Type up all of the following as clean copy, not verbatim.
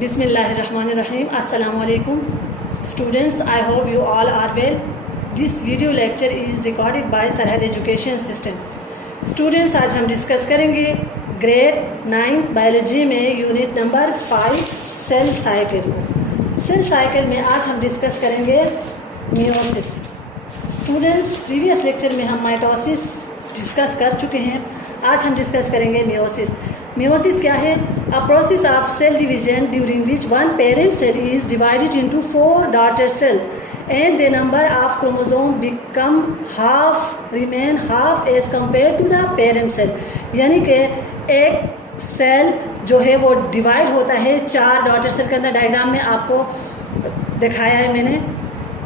Bismillahirrahmanirrahim. Assalamu alaikum. Students, I hope you all are well. This video lecture is recorded by Sarhad Education System. Students, आज हम discuss करेंगे grade 9 biology में unit number 5 cell cycle. Cell cycle में आज हम discuss करेंगे meiosis. Students, previous lecture में हम माइटोसिस डिस्कस कर चुके हैं। आज हम डिस्कस करेंगे मियोसिस। मियोसिस क्या है? A process of cell division during which one parent cell is divided into 4 daughter cell and the number of chromosome become remain half as compared to the parent cell। यानी कि एक cell जो है वो divide होता है 4 daughter cell के अंदर। डायग्राम में आपको दिखाया है मैंने।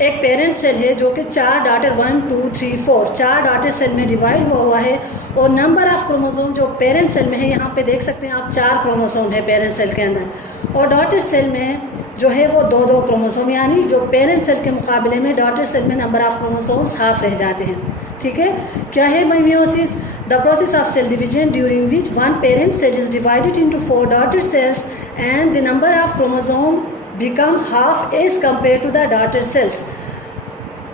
एक पेरेंट सेल है जो कि 4 डॉटर 1 2 3 4 4 डॉटर सेल में डिवाइड हुआ है, और नंबर ऑफ क्रोमोसोम जो पेरेंट सेल में है, यहाँ पे देख सकते हैं आप 4 क्रोमोसोम है पेरेंट सेल के अंदर, और डॉटर सेल में जो है वो 2 क्रोमोसोम, यानी जो पेरेंट सेल के मुकाबले में डॉटर सेल में नंबर ऑफ क्रोमोसोम्स हाफ रह जाते हैं। ठीक है, क्या है meiosis? The process of cell division during which one parent cell is divided into 4 daughter cells and the number of chromosome become half as compare to the daughter cells.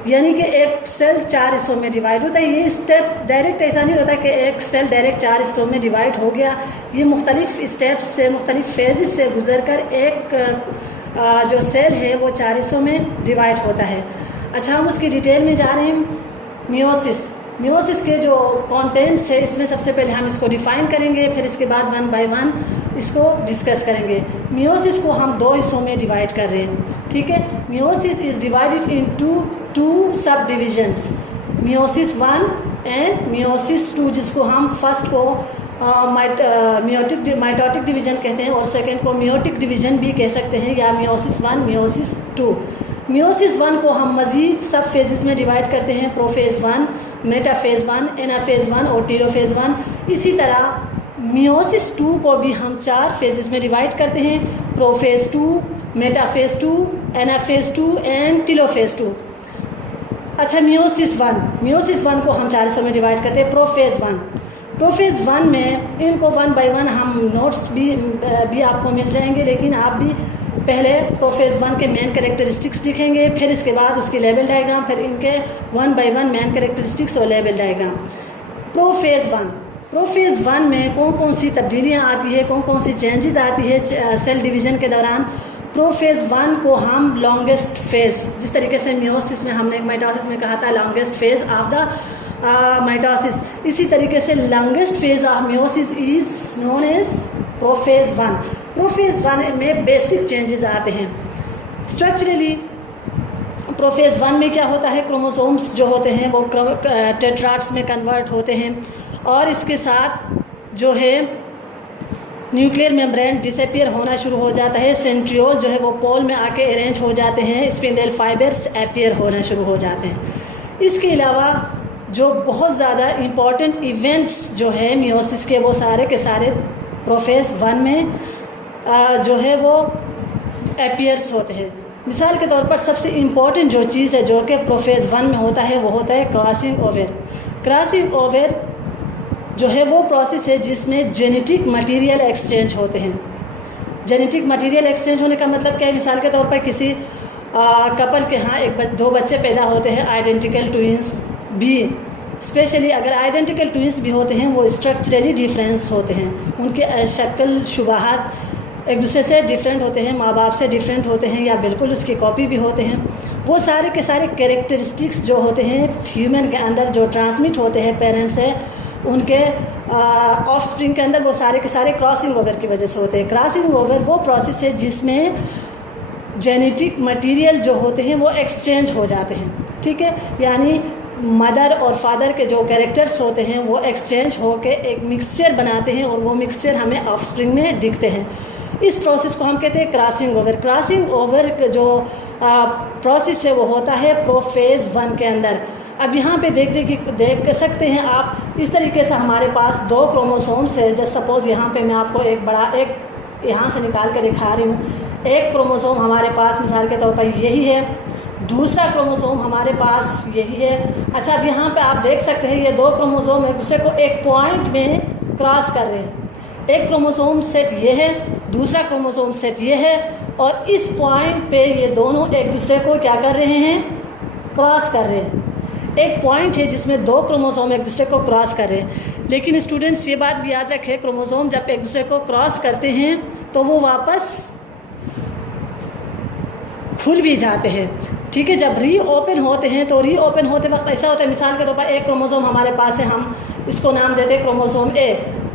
यानी कि एक सेल 4 हिस्सों में डिवाइड होता है। ये step direct ऐसा नहीं होता कि एक सेल डायरेक्ट 4 हिस्सों में डिवाइड हो गया। ये मुख्तलिफ स्टेप्स से, मुख्तलिफ फेजेस से गुजर कर एक जो सेल है वो 4 हिस्सों में डिवाइड होता है। अच्छा, हम उसकी डिटेल में जा रहे हैं। मियोसिस के जो कंटेंट्स है, इसमें सबसे पहले हम इसको डिफ़ाइन करेंगे, फिर इसके बाद 1 बाय 1 इसको डिस्कस करेंगे। मियोसिस को हम 2 हिस्सों में डिवाइड कर रहे हैं। ठीक है, मियोसिस इज़ डिवाइडेड इनटू 2 सब डिविजन्स, मियोसिस 1 एंड मियोसिस 2, जिसको हम फर्स्ट को माइटोटिक डिवीजन कहते हैं और सेकेंड को मियोटिक डिवीजन भी कह सकते हैं, या मियोसिस 1 मियोसिस 2। मियोसिस 1 को हम मज़ीद सब फेजेस में डिवाइड करते हैं, प्रोफेज़ 1, मेटाफेज़ 1, एनाफेज़ 1 और टेलोफेज़ 1। इसी तरह मियोसिस 2 को भी हम 4 फेजेस में डिवाइड करते हैं, प्रोफेज़ 2, मेटाफेज़ 2, एनाफेज़ 2 एंड टेलोफेज़ 2। अच्छा, मियोसिस 1 को हम 4 हिस्सों में डिवाइड करते हैं। प्रोफेज़ 1 में इनको 1 बाय 1 हम नोट्स भी आपको मिल जाएंगे, लेकिन आप भी पहले प्रोफेज़ 1 के मेन कैरेक्टरिस्टिक्स लिखेंगे, फिर इसके बाद उसकी लेवल डायग्राम, फिर इनके 1 बाय 1 मेन कैरेक्टरिस्टिक्स और लेवल डायग्राम। प्रोफेज़ 1 में कौन कौन सी तब्दीलियाँ आती है, कौन कौन सी चेंजेस आती है सेल डिवीज़न के दौरान। प्रोफेज़ 1 को हम लॉन्गेस्ट फेज़, जिस तरीके से मियोसिस में हमने माइटोसिस में कहा था longest phase of the mitosis, इसी तरीके से longest phase of meiosis is known as prophase 1। Prophase 1 में बेसिक चेंजेस आते हैं स्ट्रक्चरली। प्रोफेज़ 1 में क्या होता है, क्रोमोसोम्स जो होते हैं वो टेट्राड्स में कन्वर्ट होते हैं, और इसके साथ जो है न्यूक्लियर मेम्ब्रेन डिसअपीयर होना शुरू हो जाता है, सेंट्रियोल जो है वो पोल में आके अरेंज हो जाते हैं, स्पिंडल फाइबर्स अपीयर होना शुरू हो जाते हैं। इसके अलावा जो बहुत ज़्यादा इम्पॉर्टेंट इवेंट्स जो है मियोसिस के, वो सारे के सारे प्रोफेज़ 1 में जो है वो अपीयर्स होते हैं। मिसाल के तौर पर सबसे इम्पॉर्टेंट जो चीज़ है जो कि प्रोफेज़ 1 में होता है, वो होता है क्रॉसिंग ओवर। क्रॉसिंग ओवर जो है वो प्रोसेस है जिसमें जेनेटिक मटेरियल एक्सचेंज होते हैं। जेनेटिक मटेरियल एक्सचेंज होने का मतलब क्या है? मिसाल के तौर पर किसी कपल के यहाँ 2 बच्चे पैदा होते हैं, आइडेंटिकल ट्विंस भी, स्पेशली अगर आइडेंटिकल ट्विंस भी होते हैं, वो स्ट्रक्चरली डिफरेंस होते हैं, उनके शक्ल शुबाहात एक दूसरे से डिफरेंट होते हैं, माँ बाप से डिफरेंट होते हैं, या बिल्कुल उसकी कॉपी भी होते हैं। वो सारे के सारे कैरेक्टरिस्टिक्स जो होते हैं ह्यूमन के अंदर जो ट्रांसमिट होते हैं पेरेंट्स से उनके ऑफस्प्रिंग के अंदर, वो सारे के सारे क्रॉसिंग ओवर की वजह से होते हैं। क्रॉसिंग ओवर वो प्रोसेस है जिसमें जेनेटिक मटेरियल जो होते हैं वो एक्सचेंज हो जाते हैं। ठीक है, यानी मदर और फादर के जो कैरेक्टर्स होते हैं वो एक्सचेंज होके एक मिक्सचर बनाते हैं, और वो मिक्सचर हमें ऑफस्प्रिंग में दिखते हैं। इस प्रोसेस को हम कहते हैं क्रॉसिंग ओवर। क्रॉसिंग ओवर जो प्रोसेस है वो होता है प्रोफेज़ 1 के अंदर। अब यहाँ पे देख सकते हैं आप, इस तरीके से हमारे पास 2 क्रोमोसोम्स है। जैसे सपोज़ यहाँ पे मैं आपको एक यहाँ से निकाल के दिखा रही हूँ। एक क्रोमोसोम हमारे पास मिसाल के तौर पर यही है, दूसरा क्रोमोसोम हमारे पास यही है। अच्छा, अब यहाँ पे आप देख सकते हैं ये 2 क्रोमोसोम एक दूसरे को एक पॉइंट में क्रॉस कर रहे हैं। एक क्रोमोसोम सेट ये है दूसरा क्रोमोसोम सेट ये है, और इस पॉइंट पे ये दोनों एक दूसरे को क्या कर रहे हैं, क्रॉस कर रहे हैं। एक पॉइंट है जिसमें दो क्रोमोसोम एक दूसरे को क्रॉस कर रहे हैं। लेकिन स्टूडेंट्स ये बात भी याद रखें, क्रोमोसोम जब एक दूसरे को क्रॉस करते हैं तो वो वापस खुल भी जाते हैं, ठीक है। जब रीओपन होते हैं तो रीओपन होते वक्त ऐसा होता है, मिसाल के तौर पर एक क्रोमोसोम हमारे पास है, हम इसको नाम देते हैं क्रोमोसोम ए,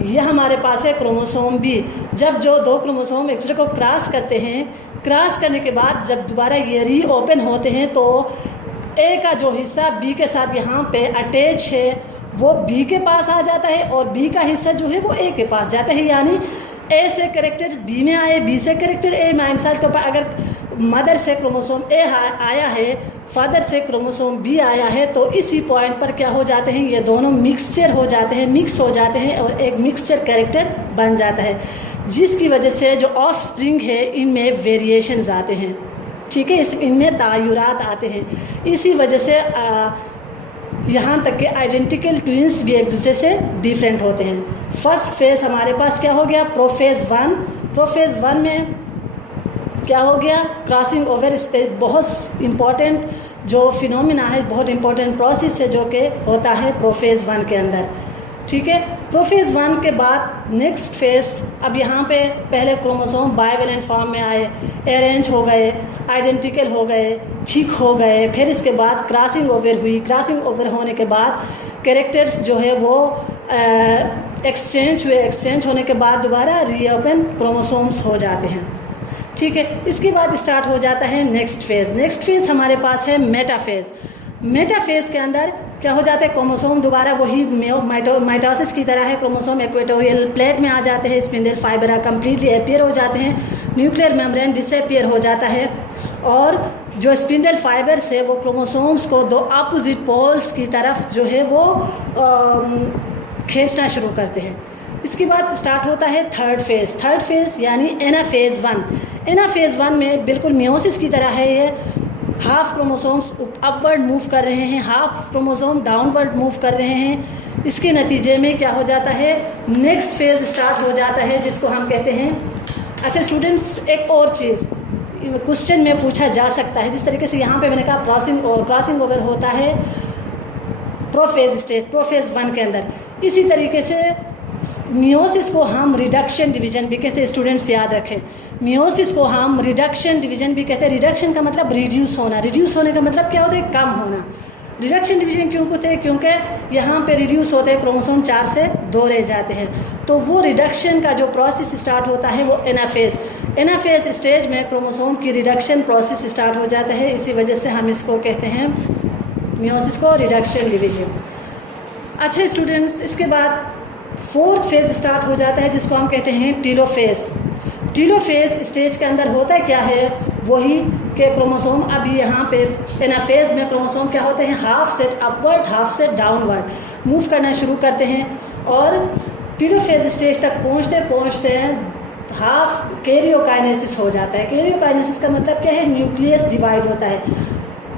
ये हमारे पास है क्रोमोसोम बी। जब जो दो क्रोमोसोम एक दूसरे को क्रॉस करते हैं, क्रॉस करने के बाद जब दोबारा ये रीओपन होते हैं तो ए का जो हिस्सा बी के साथ यहाँ पे अटैच है वो बी के पास आ जाता है, और बी का हिस्सा जो है वो ए के पास जाता है। यानी ए से कैरेक्टर्स बी में आए, बी से कैरेक्टर ए में आए। मिसाल के तौर पर अगर मदर से क्रोमोसोम ए आया है, फादर से क्रोमोसोम बी आया है, तो इसी पॉइंट पर क्या हो जाते हैं, ये दोनों मिक्सचर हो जाते हैं, मिक्स हो जाते हैं और एक मिक्सचर कैरेक्टर बन जाता है, जिसकी वजह से जो ऑफ स्प्रिंग है इनमें वेरिएशंस आते हैं, ठीक है, इनमें तायुरात आते हैं। इसी वजह से यहाँ तक के आइडेंटिकल ट्विंस भी एक दूसरे से डिफरेंट होते हैं। फर्स्ट फेज़ हमारे पास क्या हो गया, प्रोफेज़ 1। प्रोफेज़ 1 में क्या हो गया, क्रॉसिंग ओवर। इस पर बहुत इम्पॉर्टेंट जो फिनोमिना है, बहुत इम्पॉर्टेंट प्रोसेस है जो कि होता है प्रोफेज़ 1 के अंदर, ठीक है। प्रोफेज़ 1 के बाद नेक्स्ट फेज़, अब यहाँ पे पहले क्रोमोसोम बाइवेलेंट फॉर्म में आए, अरेंज हो गए, आइडेंटिकल हो गए, थिक हो गए, फिर इसके बाद क्रॉसिंग ओवर हुई। क्रॉसिंग ओवर होने के बाद कैरेक्टर्स जो है वो एक्सचेंज हुए, एक्सचेंज होने के बाद दोबारा रीओपन क्रोमोसोम्स हो जाते हैं, ठीक है। इसके बाद स्टार्ट हो जाता है नेक्स्ट फेज़। नेक्स्ट फेज़ हमारे पास है मेटाफेज़। मेटाफेज़ के अंदर क्या हो जाता है, क्रोमोसोम दोबारा वही माइटोसिस की तरह है, क्रोमोसोम इक्वेटोरियल प्लेट में आ जाते हैं, स्पिंडल फाइबर कंप्लीटली अपीयर हो जाते हैं, न्यूक्लियर मेम्ब्रेन डिसअपीयर हो जाता है, और जो स्पिंडल फाइबर से वो क्रोमोसोम्स को दो अपोजिट पोल्स की तरफ जो है वो खींचना शुरू करते हैं। इसके बाद स्टार्ट होता है थर्ड फेज़। थर्ड फेज़ यानी एनाफेज़ 1। एनाफेज़ 1 में बिल्कुल मियोसिस की तरह है, ये हाफ क्रोमोसोम्स अपवर्ड मूव कर रहे हैं, हाफ क्रोमोसोम डाउनवर्ड मूव कर रहे हैं। इसके नतीजे में क्या हो जाता है, नेक्स्ट फेज़ स्टार्ट हो जाता है जिसको हम कहते हैं। अच्छा स्टूडेंट्स, एक और चीज़ क्वेश्चन में पूछा जा सकता है, जिस तरीके से यहाँ पे मैंने कहा क्रॉसिंग ओवर होता है प्रोफेज़ स्टेज, प्रोफेज़ 1 के अंदर, इसी तरीके से मियोसिस को हम रिडक्शन डिवीज़न भी कहते हैं। स्टूडेंट्स याद रखें, मियोसिस को हम रिडक्शन डिवीज़न भी कहते हैं। रिडक्शन का मतलब रिड्यूस होना, रिड्यूस होने का मतलब क्या होता है, कम होना। रिडक्शन डिवीज़न क्यों कहते हैं, क्योंकि यहाँ पे रिड्यूस होते हैं, क्रोमोसोम 4 से 2 रह जाते हैं, तो वो रिडक्शन का जो प्रोसेस स्टार्ट होता है वो एनाफेज़। एनाफेज़ स्टेज में क्रोमोसोम की रिडक्शन प्रोसेस स्टार्ट हो जाता है, इसी वजह से हम इसको कहते हैं मियोसिस को रिडक्शन डिवीज़न। अच्छा स्टूडेंट्स, इसके बाद फोर्थ फेज़ स्टार्ट हो जाता है जिसको हम कहते हैं टीलोफेज़। टीलोफेज़ स्टेज के अंदर होता क्या है, वही के क्रोमोसोम अभी यहाँ पे एनाफेज़ में क्रोमोसोम क्या होते हैं, half set upward half set downward move करना शुरू करते हैं, और टीलोफेज़ स्टेज तक पहुँचते पहुँचते हाफ कैरियोकाइनेसिस हो जाता है। कैरियोकाइनेसिस का मतलब क्या है, न्यूक्लियस डिवाइड होता है,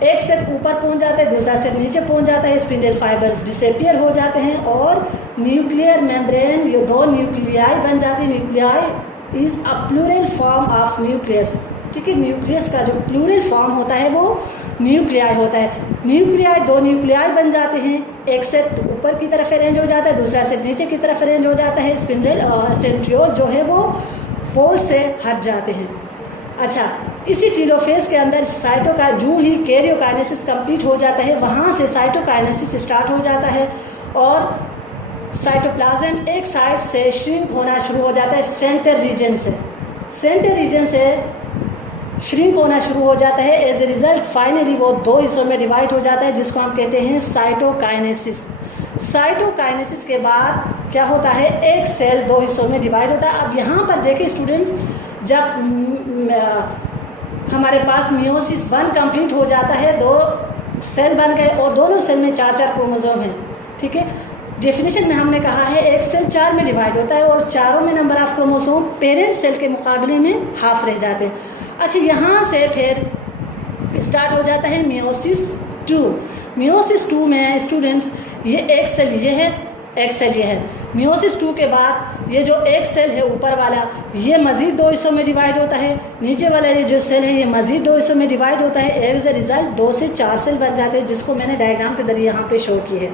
एक सेट ऊपर पहुंच जाता है, दूसरा सेट नीचे पहुंच जाता है, स्पिंडल फाइबर्स डिसअपीयर हो जाते हैं, और न्यूक्लियर मेम्ब्रेन, ये दो न्यूक्लियाई बन जाती है। Nuclei is a plural form of nucleus, ठीक है। न्यूक्लियस का जो प्लूरल फॉर्म होता है वो न्यूक्लियाई होता है। न्यूक्लियाई, दो न्यूक्लियाई बन जाते हैं, एक सेट ऊपर की तरफ अरेंज हो जाता है, दूसरा सेट नीचे की तरफ अरेंज हो जाता है। स्पिंडल और सेंट्रियोल जो है वो पोल से हट जाते हैं। अच्छा, इसी टीलोफेज़ के अंदर जो ही कैरियोकाइनेसिस कंप्लीट हो जाता है, वहाँ से साइटोकाइनेसिस स्टार्ट हो जाता है, और साइटोप्लाज्म एक साइड से श्रिंक होना शुरू हो जाता है, सेंटर रीजन से। सेंटर रीजन से श्रिंक होना शुरू हो जाता है। एज ए रिज़ल्ट फाइनली वो दो हिस्सों में डिवाइड हो जाता है, जिसको हम कहते हैं साइटोकाइनेसिस। साइटोकाइनेसिस के बाद क्या होता है, एक सेल दो हिस्सों में डिवाइड होता है। अब यहाँ पर देखिए स्टूडेंट्स, जब हमारे पास मियोसिस 1 कंप्लीट हो जाता है, दो सेल बन गए और दोनों सेल में 4-4 क्रोमोसोम हैं, ठीक है। डेफिनेशन में हमने कहा है एक सेल 4 में डिवाइड होता है, और चारों में number of chromosome parent cell के मुकाबले में हाफ रह जाते हैं। अच्छा, यहाँ से फिर स्टार्ट हो जाता है मियोसिस 2। मियोसिस 2 में स्टूडेंट्स ये एक सेल ये है, एक सेल ये है। मियोसिस 2 के बाद ये जो एक सेल है ऊपर वाला, ये मज़ीद 2 हिस्सों में डिवाइड होता है, नीचे वाला ये जो सेल है ये मज़ीद 2 हिस्सों में डिवाइड होता है। एज ए रिज़ल्ट 2 से 4 सेल बन जाते हैं, जिसको मैंने डायग्राम के ज़रिए यहाँ पे शो की है।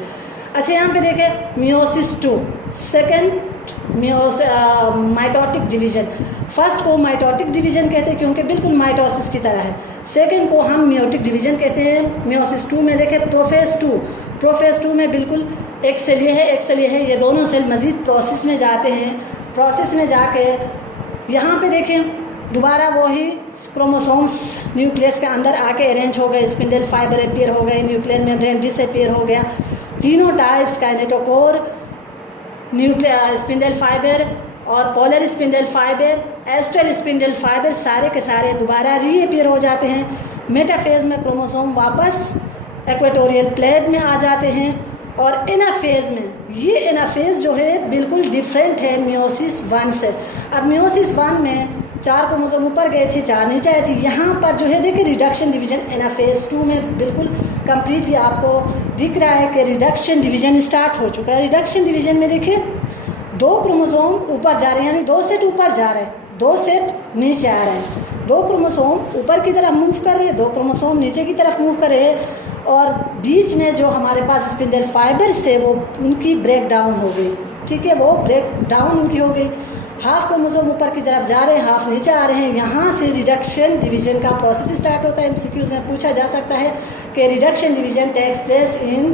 अच्छा, यहाँ पे देखें meiosis 2 second mitotic division. First को माइटोटिक डिवीज़न कहते हैं क्योंकि बिल्कुल माइटोसिस की तरह है। सेकंड को हम मियोटिक डिवीज़न कहते हैं। मियोसिस 2 में देखें प्रोफेज 2 में बिल्कुल एक सेल ये है, एक सेल ये है, ये दोनों सेल मज़ीद प्रोसेस में जाते हैं। प्रोसेस में जाके यहाँ पे देखें दोबारा वही क्रोमोसोम्स न्यूक्लियस के अंदर आके अरेंज हो गए, स्पिंडल फाइबर अपीयर हो गए, न्यूक्लियर मेम्ब्रेन डिसअपीयर हो गया। तीनों types kinetochore, nuclear spindle fibre और polar spindle fibre, astral spindle fibre सारे के सारे दोबारा रीअपीयर हो जाते हैं। मेटाफेज में क्रोमोसोम वापस इक्वेटोरियल प्लेट में आ जाते हैं। और एनाफेज में, ये एनाफेज जो है बिल्कुल डिफरेंट है मियोसिस 1 से। अब मियोसिस 1 में 4 क्रोमोसोम ऊपर गए थे, 4 नीचे आए थे। यहाँ पर जो है देखिए रिडक्शन डिवीज़न एनाफेज 2 में बिल्कुल कम्प्लीटली आपको दिख रहा है कि रिडक्शन डिवीज़न स्टार्ट हो चुका है। रिडक्शन डिवीज़न में देखिए 2 क्रोमोसोम ऊपर जा रहे हैं, यानी 2 सेट ऊपर जा रहे हैं, 2 सेट नीचे आ रहे हैं। 2 क्रोमोसोम ऊपर की तरफ मूव कर रहे हैं, 2 क्रोमोसोम नीचे की तरफ मूव कर रहे हैं। और बीच में जो हमारे पास स्पिंडल फाइबर्स थे वो उनकी ब्रेक डाउन हो गई, ठीक है, वो ब्रेक डाउन उनकी हो गई। हाफ क्रोमोसोम ऊपर की तरफ जा रहे हैं, हाफ नीचे आ रहे हैं। यहाँ से रिडक्शन डिवीज़न का प्रोसेस स्टार्ट होता है। एमसीक्यूज में पूछा जा सकता है कि reduction division takes place in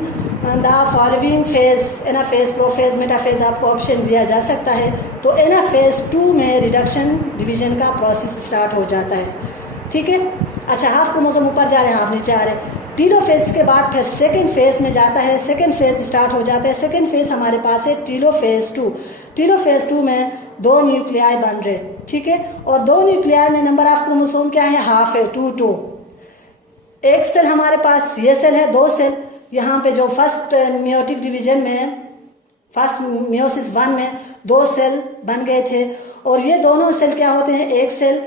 the following phase, anaphase, prophase, metaphase, आपको ऑप्शन दिया जा सकता है। तो एनाफेज 2 में रिडक्शन डिवीज़न का प्रोसेस स्टार्ट हो जाता है, ठीक है। अच्छा, हाफ क्रोमोसोम ऊपर जा रहे हैं, हाफ नीचे आ रहे हैं। टीलोफेज के बाद फिर सेकेंड फेज में जाता है, सेकेंड फेज स्टार्ट हो जाता है। सेकेंड फेज हमारे पास है टीलोफेज 2। टीलोफेज 2 में 2 न्यूक्लियाई बन रहे, ठीक है। और 2 न्यूक्लियाई में नंबर ऑफ क्रोमोसोम क्या है, हाफ है, 2। एक सेल हमारे पास ये सेल है, 2 सेल। यहाँ पे जो फर्स्ट मियोटिक डिवीजन में, फर्स्ट मियोसिस 1 में 2 सेल बन गए थे। और ये दोनों सेल क्या होते हैं, एक सेल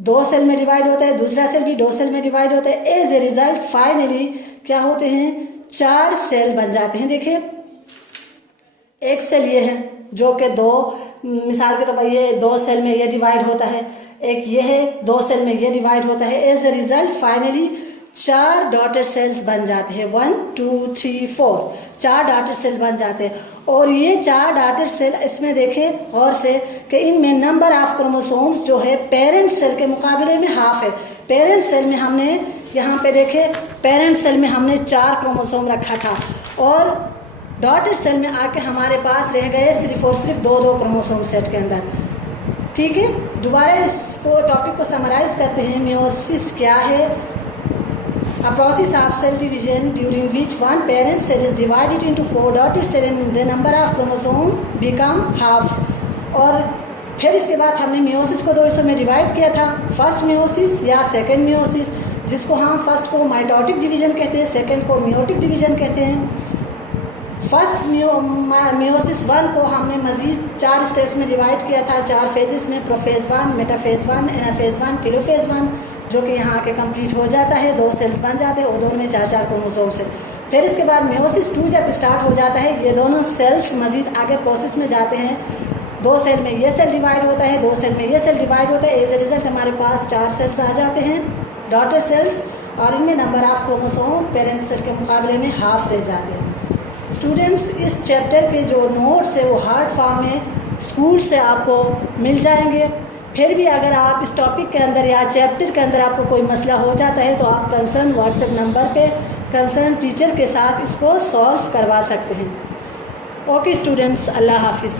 2 सेल में डिवाइड होता है, दूसरा सेल भी 2 सेल में डिवाइड होता है। एज ए रिजल्ट फाइनली क्या होते हैं, 4 सेल बन जाते हैं। देखिए एक सेल ये है जो कि 2, मिसाल के तौर पर ये 2 सेल में ये डिवाइड होता है, एक ये है 2 सेल में ये डिवाइड होता है। As a result finally 4 daughter cells बन जाते हैं, 1 2 3 4, 4 डॉटर सेल बन जाते हैं। और ये 4 डॉटर सेल, इसमें देखें और से कि इनमें नंबर ऑफ क्रोमोसोम्स जो है पेरेंट सेल के मुकाबले में हाफ है। पेरेंट सेल में हमने यहाँ पे देखे, पेरेंट सेल में हमने 4 क्रोमोसोम रखा था और डॉटर सेल में आके हमारे पास रह गए सिर्फ और सिर्फ 2 क्रोमोसोम सेट के अंदर, ठीक है। दोबारा इसको टॉपिक को समराइज करते हैं। मियोसिस क्या है, a process of cell division during which one parent cell is divided into 4 daughter cell and the number of chromosome become half। और फिर इसके बाद हमने मियोसिस को 2 हिस्सों में डिवाइड किया था, फर्स्ट मियोसिस या सेकंड मियोसिस, जिसको हम फर्स्ट को माइटोटिक डिवीजन कहते हैं, सेकंड को मियोटिक डिवीजन कहते हैं। फर्स्ट मियोसिस 1 को हमने मज़ीद 4 स्टेप्स में डिवाइड किया था, 4 फेजेस में, प्रोफेज 1, मेटाफेज 1, एनाफेज 1, टीलोफेज 1, जो कि यहाँ आके कंप्लीट हो जाता है, 2 सेल्स बन जाते हैं और दोनों में 4 क्रोमोसोम से। फिर इसके बाद मियोसिस 2 जब स्टार्ट हो जाता है, ये दोनों सेल्स मज़ीद आगे प्रोसेस में जाते हैं। 2 सेल में ये सेल डिवाइड होता है, 2 सेल में ये सेल डिवाइड होता है। एज ए रिजल्ट हमारे पास 4 सेल्स आ जाते हैं, डॉटर सेल्स, और इनमें number of chromosome parent cell के मुकाबले में हाफ रह जाते हैं। स्टूडेंट्स, इस चैप्टर के जो नोट्स है वो हार्ड फॉर्म में स्कूल से आपको मिल जाएंगे। फिर भी अगर आप इस टॉपिक के अंदर या चैप्टर के अंदर आपको कोई मसला हो जाता है तो आप कंसर्न व्हाट्सएप नंबर पे कंसर्न टीचर के साथ इसको सॉल्व करवा सकते हैं। ओके स्टूडेंट्स, अल्लाह हाफिज़।